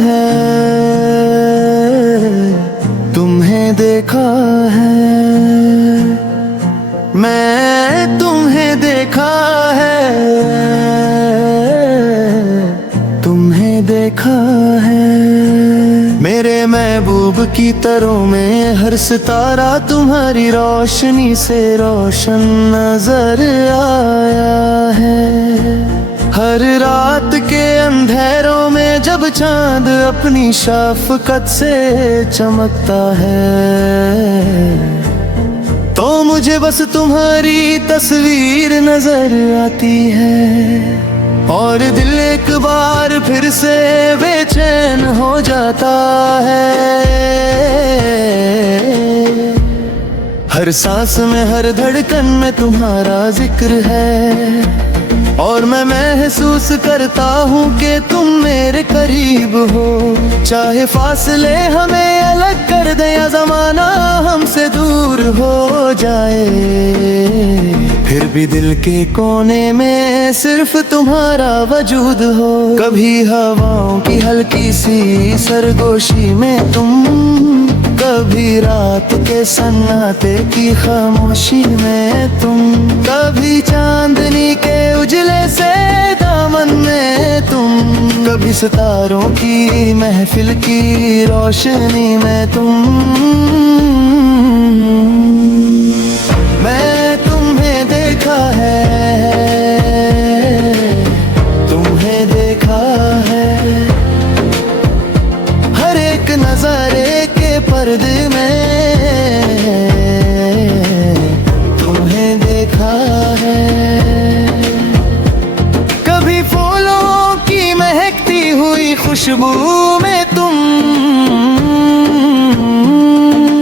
है, तुम्हें देखा है, मैं तुम्हें देखा है, तुम्हें देखा है। मेरे महबूब की तरों में हर सितारा तुम्हारी रोशनी से रोशन नजर आया है। हर रात के अंधेरों में जब चांद अपनी शफ़क़त से चमकता है, तो मुझे बस तुम्हारी तस्वीर नजर आती है, और दिल एक बार फिर से बेचैन हो जाता है। हर सांस में, हर धड़कन में तुम्हारा जिक्र है, और मैं महसूस करता हूँ कि तुम मेरे करीब हो। चाहे फासले हमें अलग कर दे या ज़माना हमसे दूर हो जाए, फिर भी दिल के कोने में सिर्फ तुम्हारा वजूद हो। कभी हवाओं की हल्की सी सरगोशी में तुम, कभी रात के सन्नाटे की खामोशी में तुम, कभी चांदनी के उजले से दामन में तुम, कभी सितारों की महफिल की रोशनी में तुम। मैं तुम्हें देखा है, तुम्हें देखा है, हर एक नजारे के पर्दे में तुम्हें देखा है। कभी फूलों की महकती हुई खुशबू में तुम,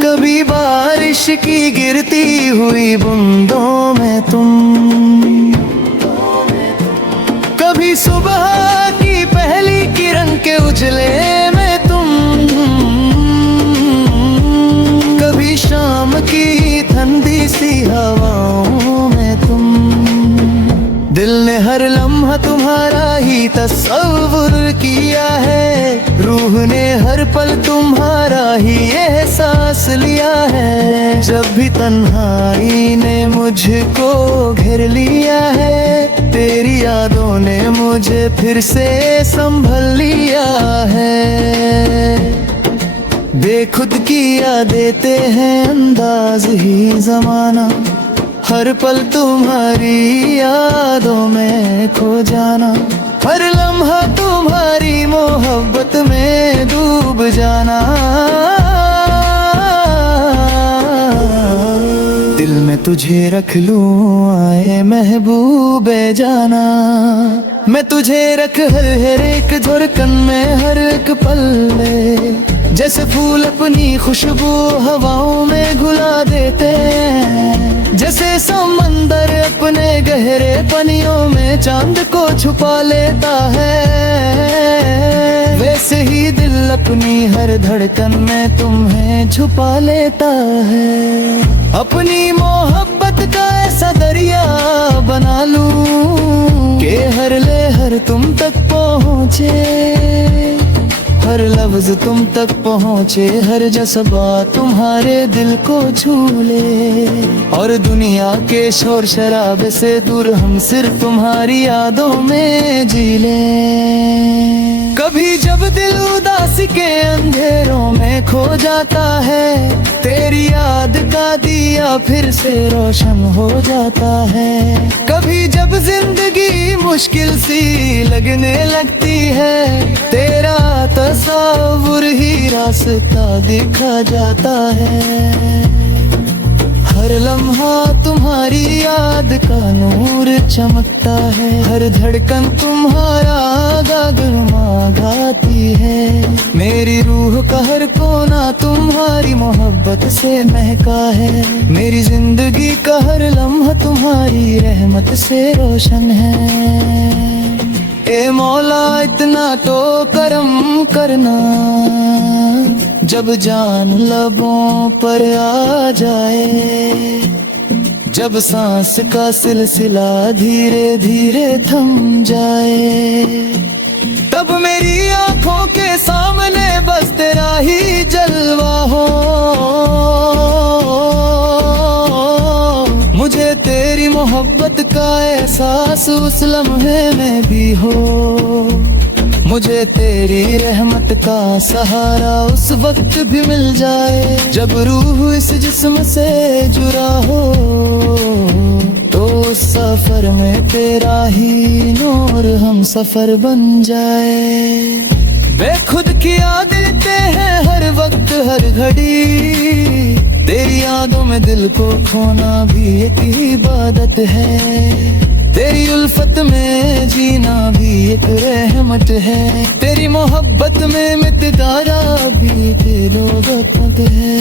कभी बारिश की गिरती हुई बूंदों में तुम, कभी सुबह की पहली किरण के उजले में तुम, कभी शाम की ठंडी सी हवाओं में तुम। दिल ने हर लम्हा तुम्हारा ही तस्वुर किया है, रूह ने हर पल तुम्हारा ही एहसास लिया है। जब भी तन्हाई ने मुझको घेर लिया है, तेरी यादों ने मुझे फिर से संभल लिया है। बेखुद की याद देते हैं अंदाज ही ज़माना, हर पल तुम्हारी यादों में खो जाना, हर लम्हा तुम्हारी मोहब्बत में डूब जाना। दिल में तुझे रख लूं आए महबूबे जाना, मैं तुझे रख हर एक धड़कन में, हर एक पल में। जैसे फूल अपनी खुशबू हवाओं में घुला देते हैं, जैसे समंदर अपने गहरे पनियों में चांद को छुपा लेता है, वैसे ही दिल अपनी हर धड़कन में तुम्हें छुपा लेता है। अपनी मोहब्बत का ऐसा दरिया बना लूं कि हर लहर तुम तक पहुँचे, हर लफ्ज तुम तक पहुँचे, हर जज्बा तुम्हारे दिल को छू ले, और दुनिया के शोर शराबे से दूर हम सिर्फ तुम्हारी यादों में जी ले। कभी जब दिल उदासी के अंधेरों में खो जाता है, तेरी याद का दिया फिर से रोशन हो जाता है। कभी जब जिंदगी मुश्किल सी लगने लगती है, तेरा तस्वुर ही रास्ता दिखा जाता है। हर लम्हा तुम्हारी याद का नूर चमकता है, हर धड़कन तुम्हारा गागरमा गाती है। मेरी रूह का हर कोना तुम्हारी मोहब्बत से महका है, मेरी जिंदगी का हर लम्हा तुम्हारी रहमत से रोशन है। ए मौला इतना तो करम करना, जब जान लबों पर आ जाए, जब सांस का सिलसिला धीरे धीरे थम जाए, कब मेरी आंखों के सामने बस तेरा ही जलवा हो। मुझे तेरी मोहब्बत का एहसास उस लम्हे में भी हो। मुझे तेरी रहमत का सहारा उस वक्त भी मिल जाए जब रूह इस जिस्म से जुड़ा हो। तो उस सफर में तेरा ही नूर हम सफर बन जाए। बेखुद किया देते हैं हर वक्त हर घड़ी, तेरी यादों में दिल को खोना भी एक इबादत है। तेरी उल्फत में जीना भी एक रहमत है। तेरी मोहब्बत में मितदारा भी दिलोगत है।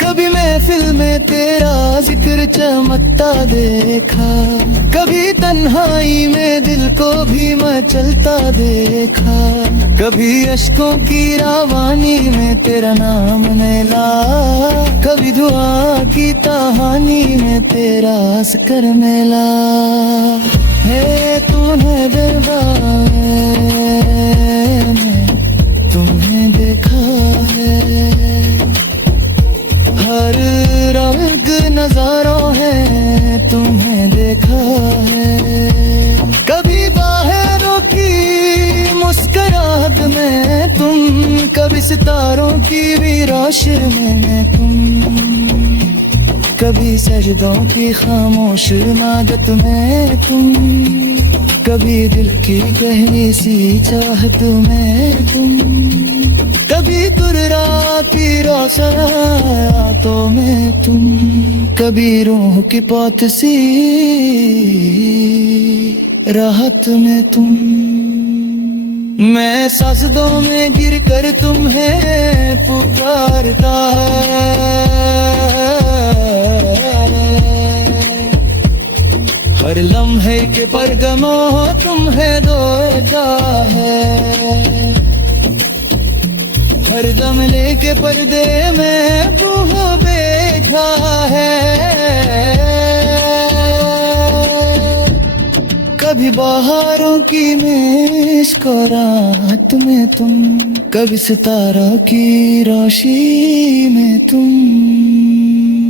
कभी महफिल में तेरा जिक्र चमकता देखा, कभी तन्हाई में दिल को भी मचलता देखा। कभी अश्कों की रावानी में तेरा नाम नैला, कभी दुआ की कहानी में तेरा अस्कर मेला। है तूने दरबार में तुम्हें देखा है, हर रंग नजारों है तुम्हें देखा है। कभी बाहरों की मुस्कुराहट में तुम, कभी सितारों की भी रोशनी में तुम, कभी सजदों की खामोश इबादत में तुम, कभी दिल की गहरी सी चाहत में तुम, कभी तुर्रा की रोशनातों में तुम, कभी रूह की पौध सी राहत में तुम। मैं सजदों में गिर कर तुम्हें पुकारता हर लम्हे के परगमों तुम्हें धोता है। हर दम लेके पर्दे में बूह बैठा है। कभी बहारों की मुस्कुराहट में तुम, कभी सितारा की रोशनी में तुम,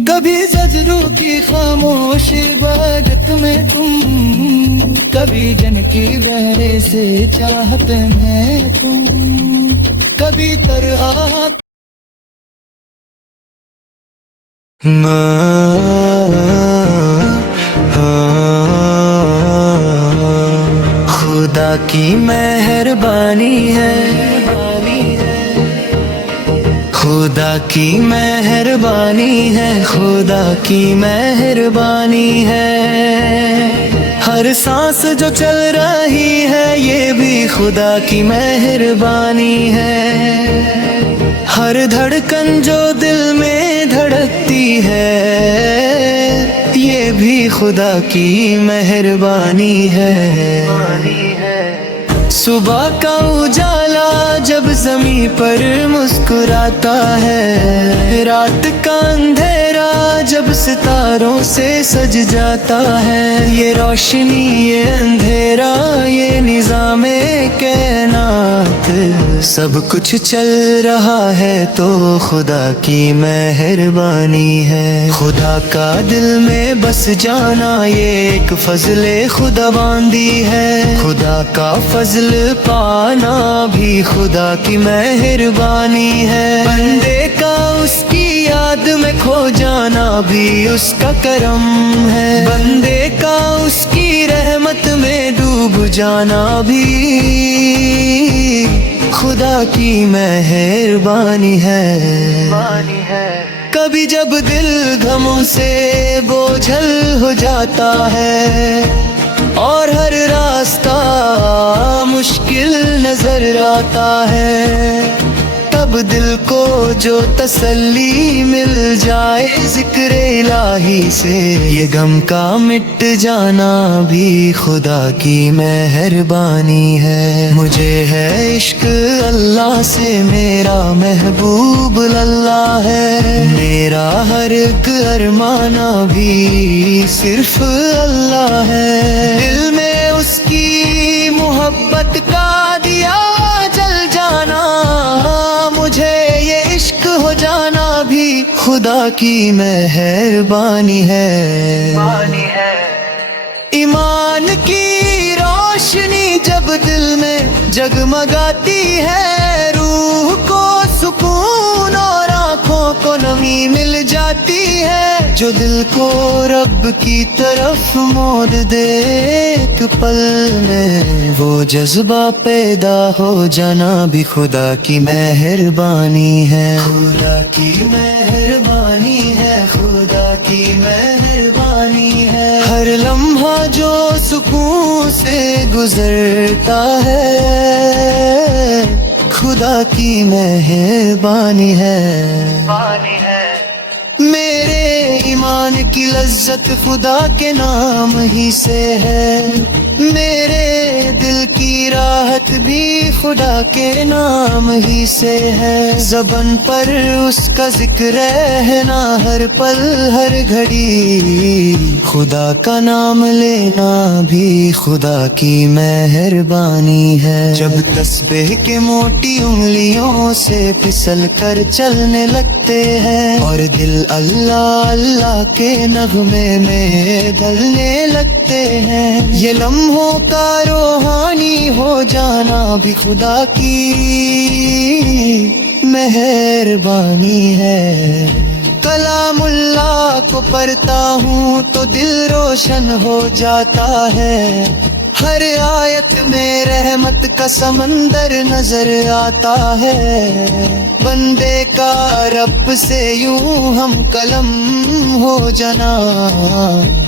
कभी जज्बों की खामोश इबादत में तुम, कभी जन की गहरे से चाहत में तुम, कभी तरह खुदा की मेहरबानी है, खुदा की मेहरबानी है, खुदा की मेहरबानी है। हर सांस जो चल रही है ये भी खुदा की मेहरबानी है। हर धड़कन जो दिल में धड़कती है ये भी खुदा की मेहरबानी है। सुबह का उजाला जब ज़मीं पर मुस्कुराता है, रात का अंधेरा जब सितारों से सज जाता है। ये रोशनी ये अंधेरा ये निज़ामे कायनात सब कुछ चल रहा है तो खुदा की मेहरबानी है। खुदा का दिल में बस जाना ये एक फजले खुदाबंदी है। खुदा का फजल पाना भी खुदा की मेहरबानी है। बंदे का उसकी याद में खो जाना भी उसका करम है। बंदे का उसकी रहमत में डूब जाना भी खुदा की मेहरबानी है। कभी जब दिल गमों से बोझल हो जाता है और हर रास्ता मुश्किल नजर आता है, तब दिल को जो तसल्ली मिल जाए जिक्र इलाही से, ये गम का मिट जाना भी खुदा की मेहरबानी है। मुझे है इश्क अल्लाह से, मेरा महबूब अल्लाह है। मेरा हर एक अरमाना भी सिर्फ अल्लाह है। दिल में उसकी मोहब्बत मोहब्बत का दिया जल जाना, मुझे ये इश्क हो जाना भी खुदा की मेहरबानी है। ईमान की रोशनी जब दिल में जगमगाती है, रूह को सुकून और आँखों को नमी मिल जाती है। जो दिल को रब की तरफ मोड़ दे एक पल में, वो जज्बा पैदा हो जाना भी खुदा की मेहरबानी है। खुदा की मेहरबानी है, खुदा की मेहरबानी है। हर लम्हा जो सुकून से गुजरता है, खुदा की मेहरबानी है। मेरे ईमान की लज्जत खुदा के नाम ही से है, मेरे दिल की राहत भी खुदा के नाम ही से है। ज़बान पर उसका जिक्र है ना हर पल हर घड़ी, खुदा का नाम लेना भी खुदा की मेहरबानी है। जब तस्बीह के मोटी उंगलियों से फिसल कर चलने लगते हैं और दिल अल्लाह अल्लाह के नगमे में ढलने लगते हैं, ये लम्हों का रूहानी हो जाना भी खुदा की मेहरबानी है। कलामुल्लाह को पढ़ता हूँ तो दिल रोशन हो जाता है, हर आयत में रहमत का समंदर नजर आता है। बंदे का रब से यूं हम कलम हो जाना,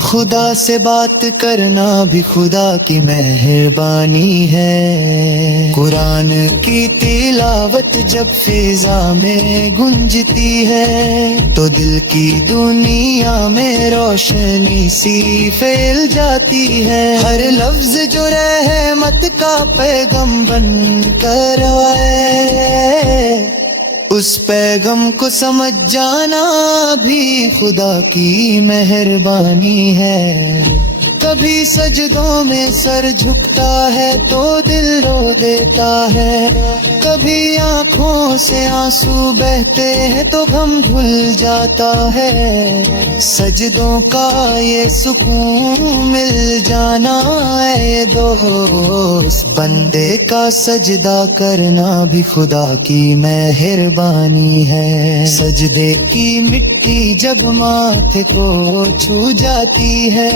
खुदा से बात करना भी खुदा की मेहरबानी है। कुरान की तिलावत जब फिजा में गूंजती है, तो दिल की दुनिया में रोशनी सी फैल जाती है। हर लफ्ज जो रहमत का पैगम बन कर आए, उस पैगम को समझ जाना भी खुदा की मेहरबानी है। कभी सजदों में सर झुकता है तो दिल रो देता है, कभी आँखों से आंसू बहते हैं तो गम भूल जाता है। सजदों का ये सुकून मिल जाना है दोस्त, बंदे का सजदा करना भी खुदा की मेहरबानी है। सजदे की मिट्टी जब माथे को छू जाती है,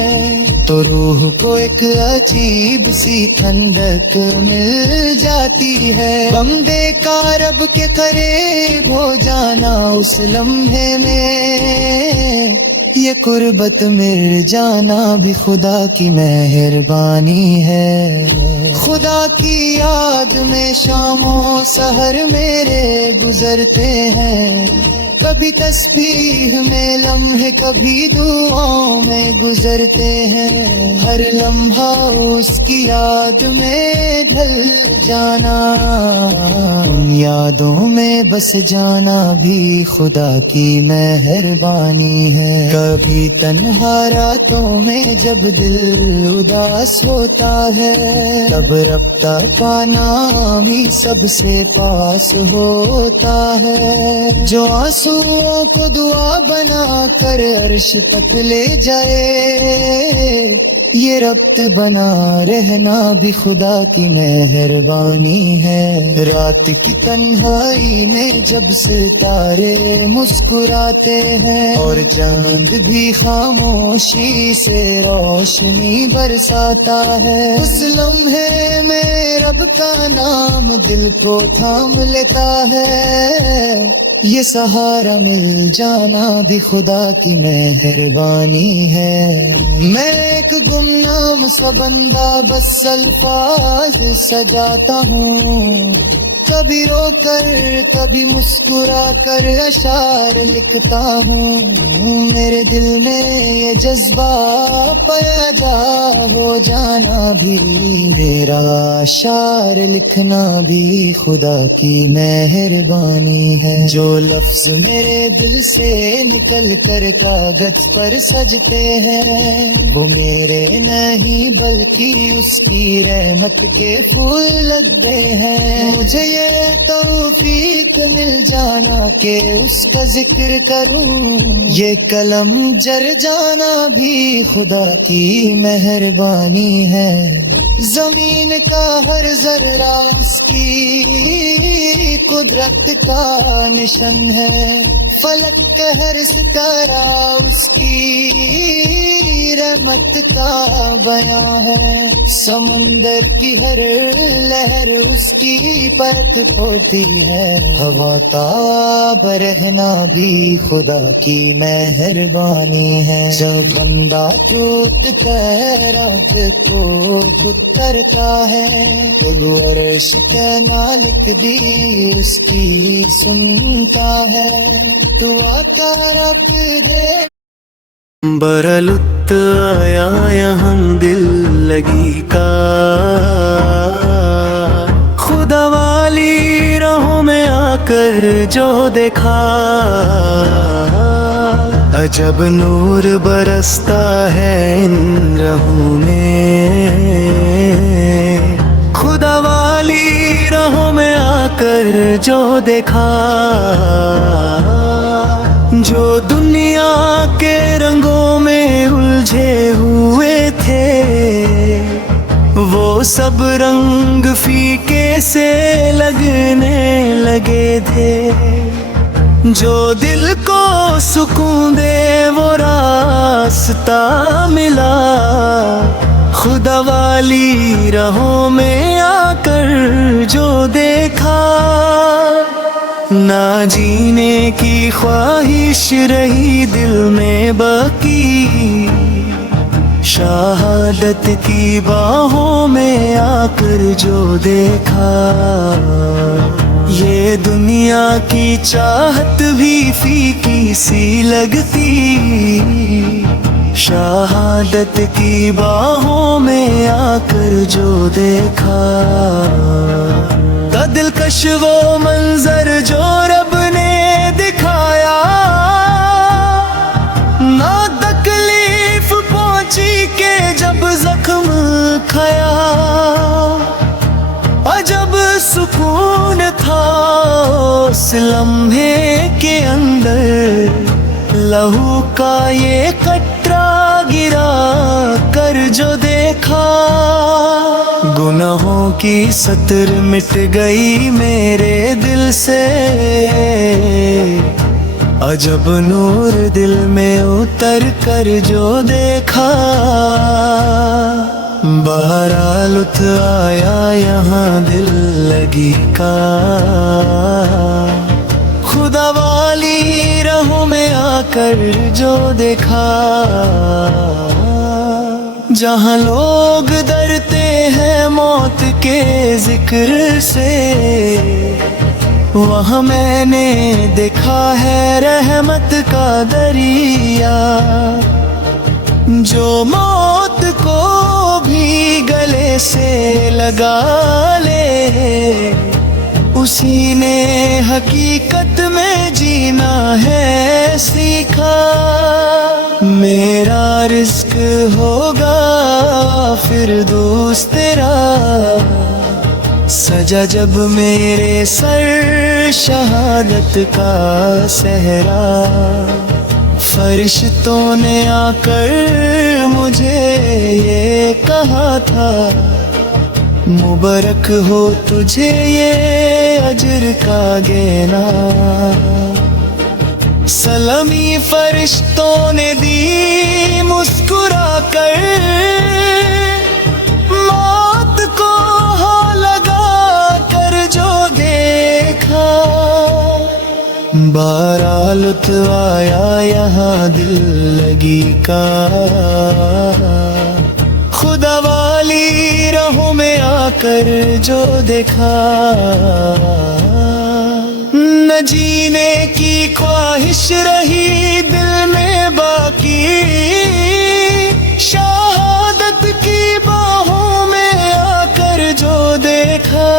तो रूह को एक अजीब सी ठंडक मिल जाती है। बंदे का रब के करीब हो जाना उस लम्हे में, ये कुर्बत मिल जाना भी खुदा की मेहरबानी है। खुदा की याद में शामों सहर मेरे गुजरते हैं, कभी तस्बीह में लम्हे कभी दुआओं में गुजरते हैं। हर लम्हा उसकी याद में ढल जाना, उन यादों में बस जाना भी खुदा की मेहरबानी है। कभी तन्हा रातों में जब दिल उदास होता है, तब रब्ता का नाम ही सबसे पास होता है। जो आंसुओं को दुआ बना कर अर्श तक ले जाए, ये रब्त बना रहना भी खुदा की मेहरबानी है। रात की तन्हाई में जब सितारे मुस्कुराते हैं और चांद भी खामोशी से रोशनी बरसाता है, उस लम्हे में रब का नाम दिल को थाम लेता है। ये सहारा मिल जाना भी खुदा की मेहरबानी है। मैं एक गुमनाम सा बंदा बस अल्फाज सजाता हूँ, कभी रोकर कभी मुस्कुरा कर अशार लिखता हूँ। मेरे दिल में ये जज्बा पैदा हो जाना भी मेरा अशार लिखना भी खुदा की मेहरबानी है। जो लफ्ज मेरे दिल से निकल कर कागज पर सजते हैं वो मेरे नहीं बल्कि उसकी रहमत के फूल लगते हैं। मुझे ये तौफीक मिल जाना कि उसका जिक्र करूं, ये कलम जर जाना भी खुदा की मेहरबानी है। जमीन का हर जर्रा उसकी कुदरत का निशन है। फलक का हर सितारा उसकी रहमत का बयां है। समंदर की हर लहर उसकी परत होती है। हवा ताब रहना भी खुदा की मेहरबानी है। जब बंदा टूट कर रात को उतरता है तो अर्श का नालिक भी उसकी सुनता है। दुआ का रब दे बड़ा लुत्फ आया यहाँ दिल लगी का। खुदा वाली राहों में आकर जो देखा, अजब नूर बरसता है इन राहों में। खुदा वाली राहों में आकर जो देखा, जो दुनिया के रंगों में उलझे हुए थे वो सब रंग फीके से लगने लगे थे। जो दिल को सुकून दे वो रास्ता मिला, खुदा वाली राहों में आकर जो देखा। ना जीने की ख्वाहिश रही दिल में बाकी, शहादत की बाहों में आकर जो देखा। ये दुनिया की चाहत भी फीकी सी लगती, शहादत की बाहों में आकर जो देखा। दिलकश वो मंजर जो रब ने दिखाया, ना तकलीफ पहुंची के जब जख्म खाया। अजब सुकून था उस लम्हे के अंदर, लहू का ये कतरा गिरा कर जो देखा। गुनाहों की सतर मिट गई मेरे दिल से, अजब नूर दिल में उतर कर जो देखा। बहरा लुत्फ आया यहाँ दिल लगी का। खुदा वाली राहों में आकर जो देखा। जहाँ लोग डरते हैं मौत के जिक्र से, वहाँ मैंने देखा है रहमत का दरिया। जो मौत को भी गले से लगा ले, उसी ने हकीकत में जीना है सीखा। मेरा रिस्क होगा फिर दोस्त तेरा, सजा जब मेरे सर शहादत का सहरा। फरिश्तों ने आकर मुझे ये कहा था, मुबारक हो तुझे ये अजर का गेना। सलामी फरिश्तों ने दी मुस्कुरा कर, मौत को हो लगा कर जो देखा। बारा लुत्फ आया यहाँ दिल लगी का। खुदा वाली राहों में आकर जो देखा। न जीने की ख्वाहिश रही दिल में बाकी, शहादत की बाहों में आकर जो देखा।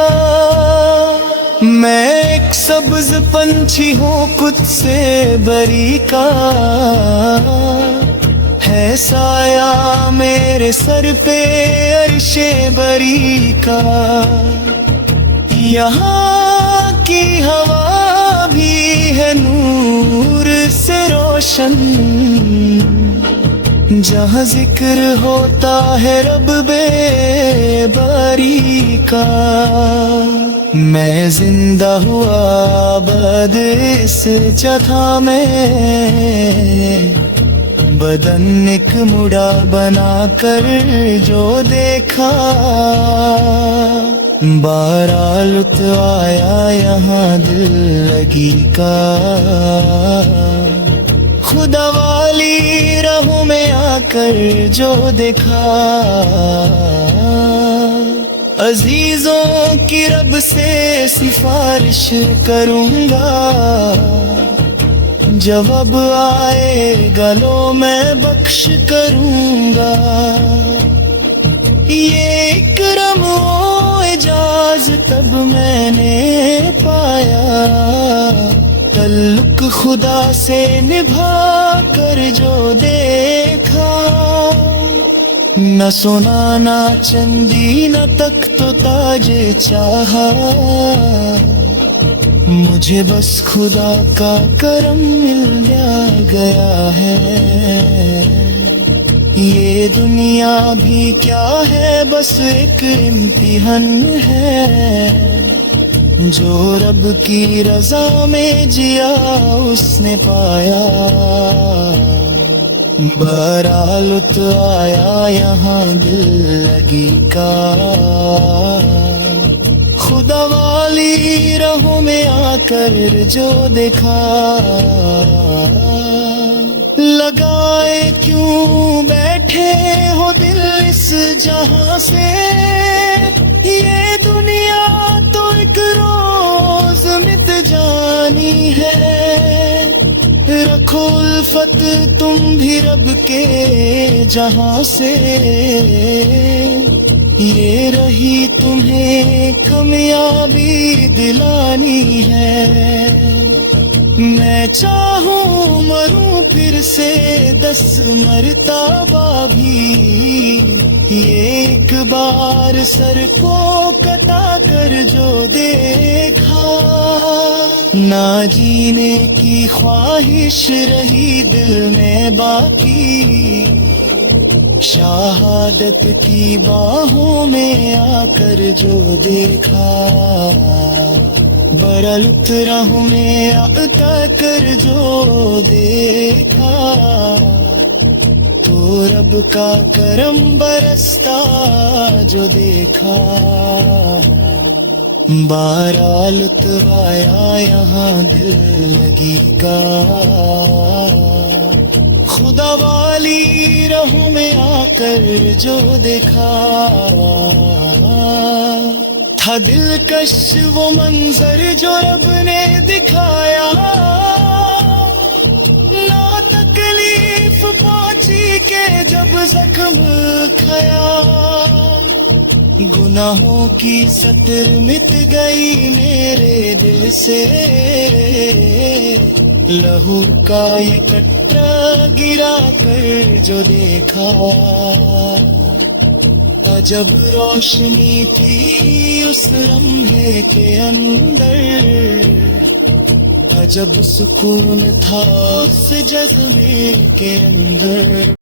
मैं एक सब्ज पंछी हूँ खुद से बरी का, है साया मेरे सर पे अर्शे बरी का। यहाँ की हवा भी है नूर से रोशन, जहाँ जिक्र होता है रब बेबारी का। मैं जिंदा हुआ बद इस जगह में, बदन एक मुड़ा बना कर जो देखा। बारा लुत्फ आया यहाँ दिल लगी का, खुदा वाली राहों में आकर जो देखा। अजीजों की रब से सिफारिश करूँगा, जवाब आए गलों में बख्श करूँगा। ये इकराम ओ एजाज तब मैंने पाया, तल्लुक खुदा से निभा कर जो देखा। न सोना न चंदी न तख्त ताज चाहा, मुझे बस खुदा का करम मिल गया है। ये दुनिया भी क्या है बस एक इम्तिहान है, जो रब की रजा में जिया उसने पाया। बड़ा लुत्फ आया यहाँ दिल लगी का, खुदा वाली राहों में आकर जो देखा। लगाए क्यों बैठे हो दिल इस जहां से, ये दुनिया तो एक रोज मिट जानी है। रखो उल्फत तुम भी रब के जहां से, ये रही तुम्हें कामयाबी दिलानी है। मैं चाहूँ मरूं फिर से 10 मरतबा भी, ये एक बार सर को कटा कर जो देखा। ना जीने की ख्वाहिश रही दिल में बाकी, शहादत की बाहों में आकर जो देखा। बरल राहों में आता कर जो देखा, तो रब का करम बरसता जो देखा। बारा लुत्फ आया यहाँ दिल लगी का, खुदा वाली राहों में आकर जो देखा। था दिलकश वो मंजर जो रब ने दिखाया, ना तकलीफ पहुंची के जब जख्म खाया। गुनाहों की सतर मिट गई मेरे दिल से, लहू का ये कटरा गिरा कर जो देखा। जब रोशनी थी उस लम्हे के अंदर, अजब सुकून था उस जज्बे के अंदर।